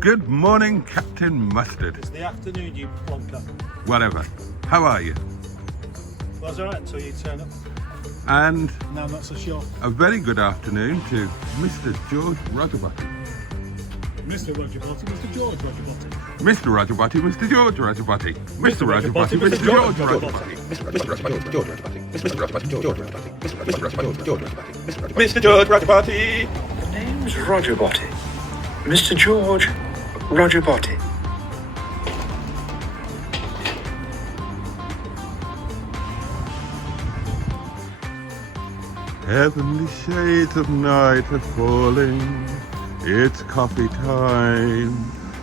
Good morning, Captain Mustard. It's the afternoon, you plonker. Whatever. How are you? Well, it's alright until you turn up. And Now I'm not so sure. a very good afternoon to Mr. George Rogerboty. Mr. Rogerboty, Mr. George Rogerboty. Mr. Rogerboty, Mr. George Rogerboty. Mr. Rogerboty, Mr. George Rogerboty. Mr. George Rogerboty. Name's Rogerboty. Mr. George Rogerboty. Heavenly shades of night are falling. It's coffee time.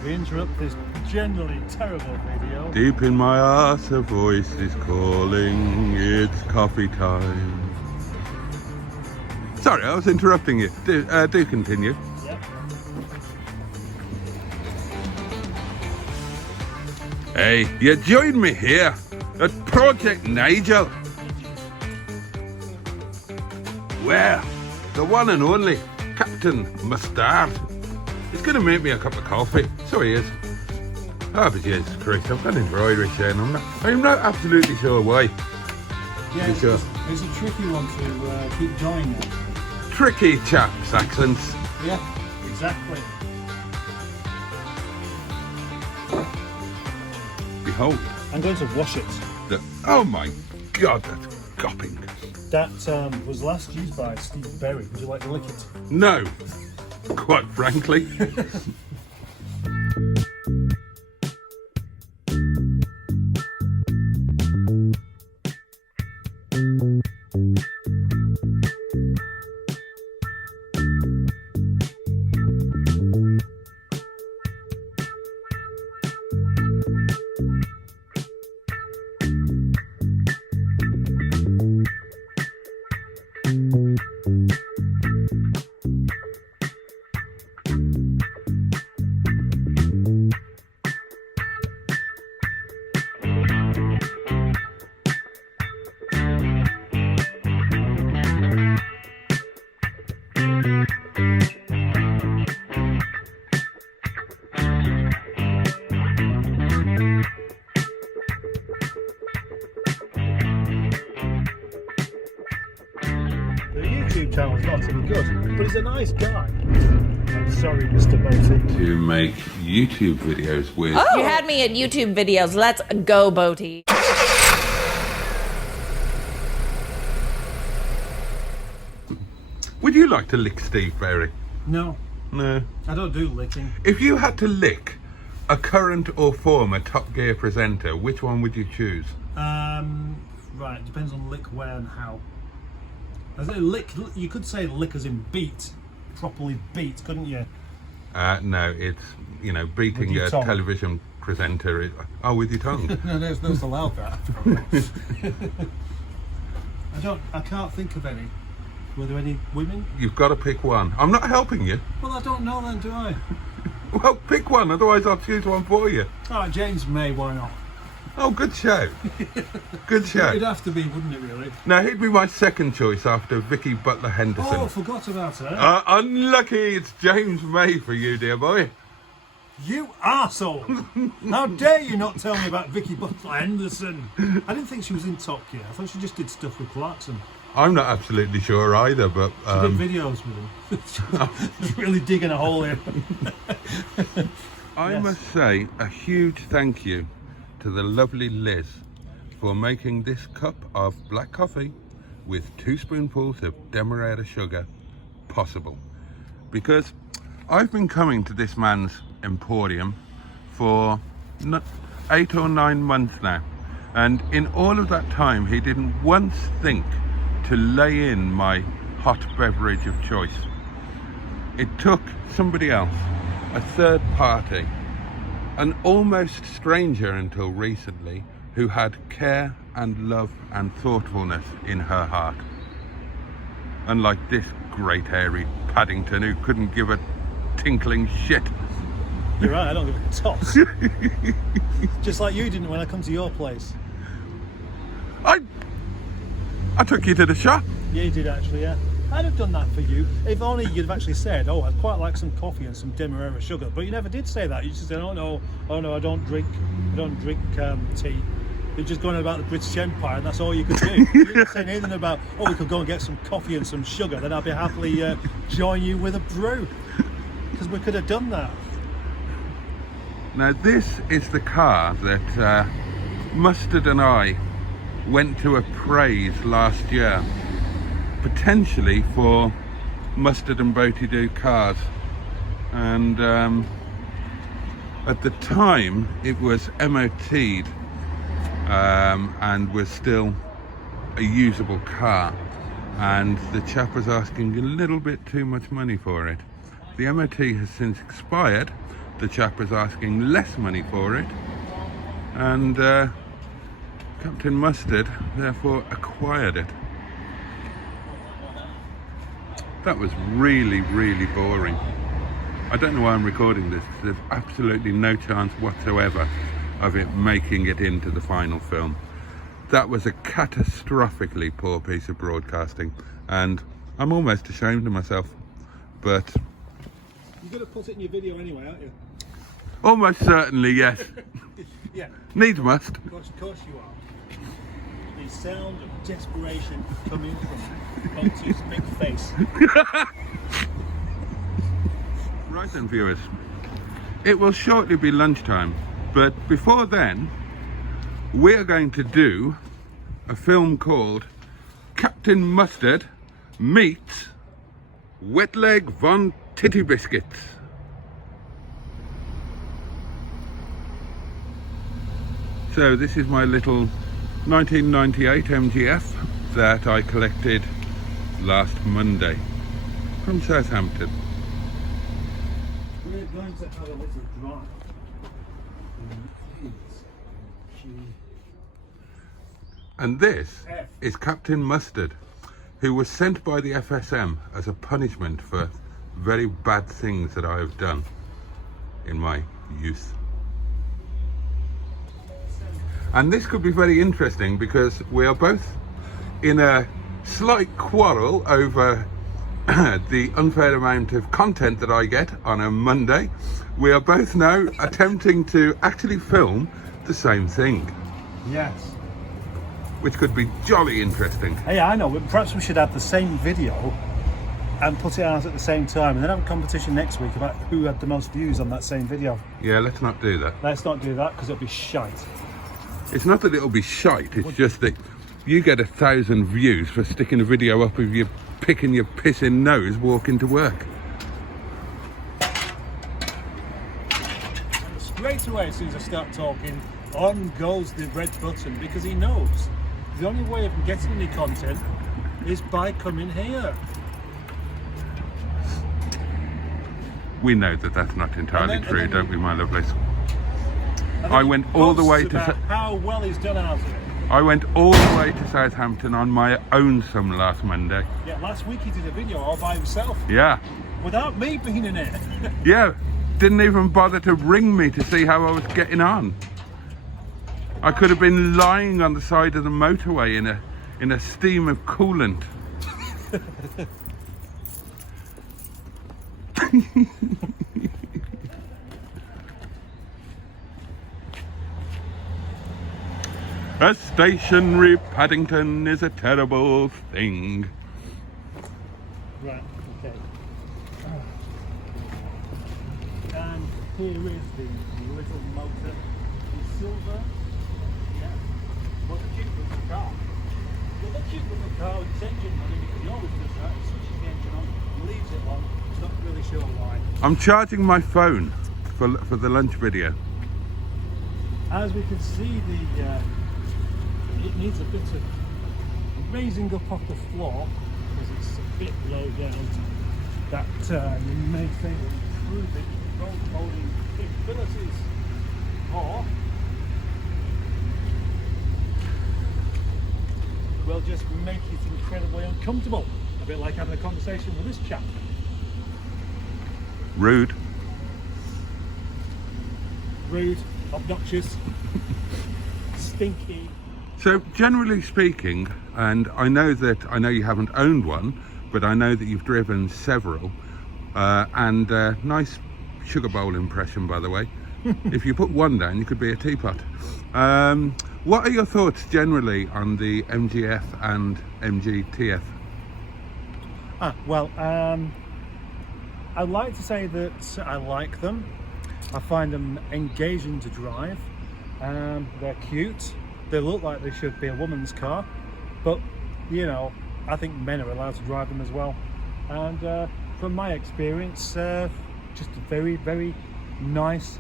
We interrupt this generally terrible video. Deep in my arse a voice is calling. It's coffee time. Sorry, I was interrupting you. Do continue. Yep. Hey, you joined me here at Project Nigel. Where the one and only Captain Mustard is going to make me a cup of coffee. So he is. Oh, but yes, Chris, I've got an embroidery chain. I'm not absolutely sure why. Yeah, sure? it's a tricky one to keep joining now. Tricky chaps' accents. Yeah, exactly. Behold. I'm going to wash it. Oh my God, that's gopping. That was last used by Steve Berry. Would you like to lick it? No, quite frankly. Channel's not so good, but he's a nice guy. I'm sorry, Mr. Boaty. To make YouTube videos with... Oh. You had me at YouTube videos. Let's go, Boaty. Would you like to lick Steve Berry? No. No. I don't do licking. If you had to lick a current or former Top Gear presenter, which one would you choose? Right, depends on lick, where and how. As in lick, you could say lick as in beat, properly beat, couldn't you? No, it's, you know, beating your a tongue. television presenter. Oh, with your tongue. No, there's no allowed that. I can't think of any. Were there any women? You've got to pick one. I'm not helping you. Well, I don't know then, do I? Well, pick one, otherwise I'll choose one for you. All right, James May, why not? Oh, good show. Good show. It'd have to be, wouldn't it, really? Now, he'd be my second choice after Vicky Butler Henderson. Oh, I forgot about her. Unlucky, it's James May for you, dear boy. You arsehole! How dare you not tell me about Vicky Butler Henderson? I didn't think she was in Top Gear. I thought she just did stuff with Clarkson. I'm not absolutely sure either, but... She did videos with him. She's really digging a hole here. I must say a huge thank you to the lovely Liz for making this cup of black coffee with 2 spoonfuls of demerara sugar possible, because I've been coming to this man's emporium for 8 or 9 months now, and in all of that time he didn't once think to lay in my hot beverage of choice. It took somebody else, a third party, an almost stranger until recently, who had care and love and thoughtfulness in her heart. Unlike this great hairy Paddington who couldn't give a tinkling shit. You're right, I don't give a toss. Just like you didn't when I come to your place. I took you to the shop. Yeah, you did actually, yeah. I'd have done that for you if only you'd have actually said, "Oh, I'd quite like some coffee and some demerara sugar." But you never did say that. You just said, "Oh no, I don't drink tea." You're just going about the British Empire, and that's all you could do. You didn't say anything about, "Oh, we could go and get some coffee and some sugar." Then I'd be happily join you with a brew, because we could have done that. Now this is the car that Mustard and I went to appraise last year, potentially for Mustard and Boaty Do cars, and at the time it was MOT'd and was still a usable car, and the chap was asking a little bit too much money for it. The MOT has since expired. The chap was asking less money for it, and Captain Mustard therefore acquired it. That was really, really boring. I don't know why I'm recording this, because there's absolutely no chance whatsoever of it making it into the final film. That was a catastrophically poor piece of broadcasting, and I'm almost ashamed of myself, but... You're going to put it in your video anyway, aren't you? Almost certainly, yes. Yeah. Needs must. Of course you are. The sound of desperation coming from Boaty's big face. Right then, viewers. It will shortly be lunchtime, but before then, we are going to do a film called Captain Mustard Meets Wetleg von Tittybiscuits. So this is my little 1998 MGF that I collected last Monday from Southampton. We're going to have a little drive. And this is Captain Mustard, who was sent by the FSM as a punishment for very bad things that I have done in my youth. And this could be very interesting because we are both in a slight quarrel over the unfair amount of content that I get on a Monday. We are both now attempting to actually film the same thing. Yes. Which could be jolly interesting. Hey, I know, but perhaps we should have the same video and put it out at the same time, and then have a competition next week about who had the most views on that same video. Yeah, let's not do that. Let's not do that, because it'll be shite. It's not that it'll be shite, it's just that you get 1,000 views for sticking a video up of you picking your pissing nose walking to work. And straight away, as soon as I start talking, on goes the red button, because he knows the only way of getting any content is by coming here. We know that that's not entirely true, then don't we, my lovelies? And I then went he all the boasts way to about how well he's done out of it. I went all the way to Southampton on my own sum last Monday. Yeah, last week he did a video all by himself, Yeah, without me being in it. yeah. Didn't even bother to ring me to see how I was getting on. I could have been lying on the side of the motorway in a steam of coolant. A stationary Paddington is a terrible thing. Right, okay. And here is the little motor. The silver. Yeah. What's the cheap with the car? Well, the cheap with the car with its engine running, because he always does that. He switches the engine on and leaves it on. He's not really sure why. I'm charging my phone for the lunch video. As we can see, it needs a bit of raising up off the floor, because it's a bit low down. That you may think will improve its road holding capabilities, or will just make it incredibly uncomfortable. A bit like having a conversation with this chap. Rude. Rude, obnoxious, stinky. So generally speaking, and I know you haven't owned one, but I know that you've driven several. And nice sugar bowl impression, by the way. If you put one down, you could be a teapot. What are your thoughts generally on the MGF and MGTF? Well, I'd like to say that I like them. I find them engaging to drive. They're cute. They look like they should be a woman's car, but you know, I think men are allowed to drive them as well. And from my experience, just a very, very nice,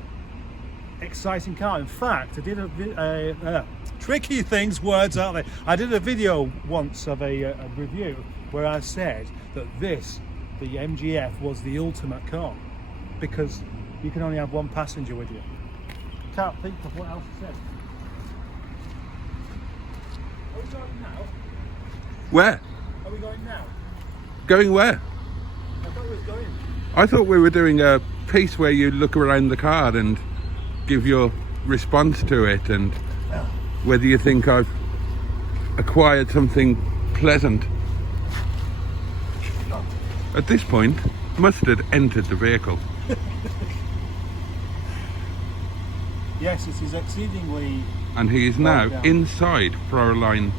exciting car. In fact, I did a tricky things, words, aren't they? I did a video once of a review where I said that the MGF was the ultimate car because you can only have one passenger with you. Can't think of what else it said. Are we going now? Where? Are we going now? Going where? I thought we was going. I thought we were doing a piece where you look around the car and give your response to it and whether you think I've acquired something pleasant. At this point, Mustard entered the vehicle. Yes, it is exceedingly... And he is now down. inside Fräulein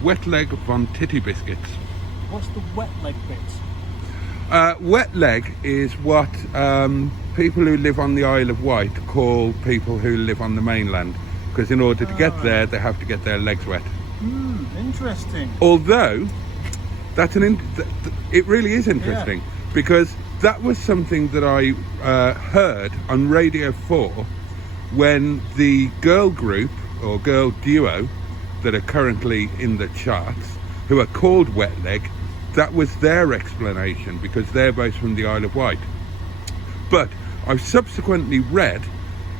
Wetleg von Tittybiscuits. What's the wet leg bit? Wet leg is what people who live on the Isle of Wight call people who live on the mainland, because in order to get there they have to get their legs wet. Interesting. Although it really is interesting, because that was something that I heard on Radio 4 when the girl group or girl duo that are currently in the charts, who are called Wet Leg, that was their explanation, because they're both from the Isle of Wight. But I've subsequently read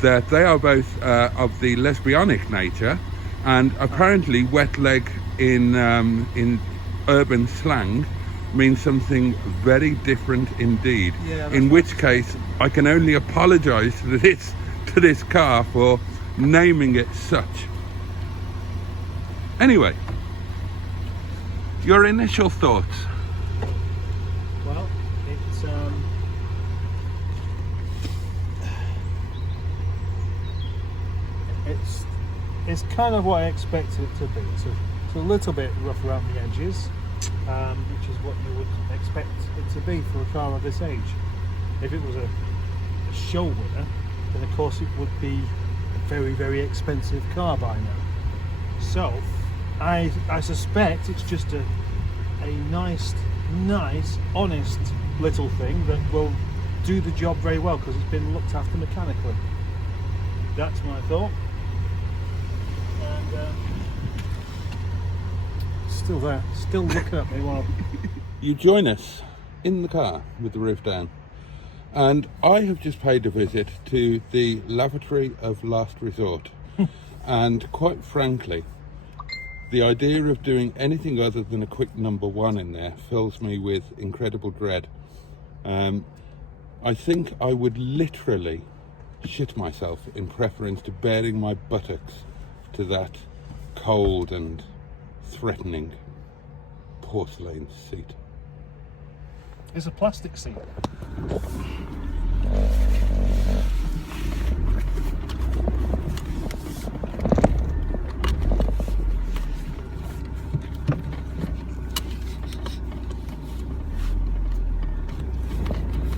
that they are both of the lesbianic nature, and apparently wet leg in urban slang means something very different indeed. In which case I can only apologise to this car for naming it such. Anyway, your initial thoughts? Well, it's kind of what I expected it to be. It's a little bit rough around the edges, which is what you would expect it to be for a car of this age. If it was a show winner, then of course it would be a very, very expensive car by now. So I suspect it's just a nice, honest little thing that will do the job very well because it's been looked after mechanically. That's my thought. And still there, still looking at me while You join us in the car with the roof down, and I have just paid a visit to the lavatory of last resort. And quite frankly, the idea of doing anything other than a quick number one in there fills me with incredible dread. I think I would literally shit myself in preference to baring my buttocks to that cold and threatening porcelain seat. it's a plastic seat.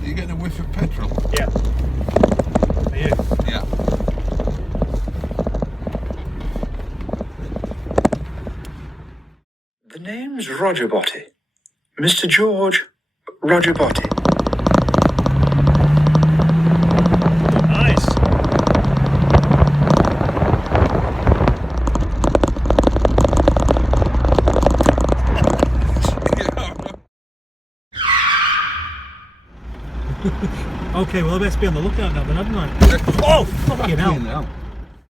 You getting a whiff of petrol? Yeah. Are you? Yeah. The name's Roger Boaty. Mr. George Roger Boaty. Nice. Okay, well I best be on the lookout now then, haven't I? Oh, fucking hell.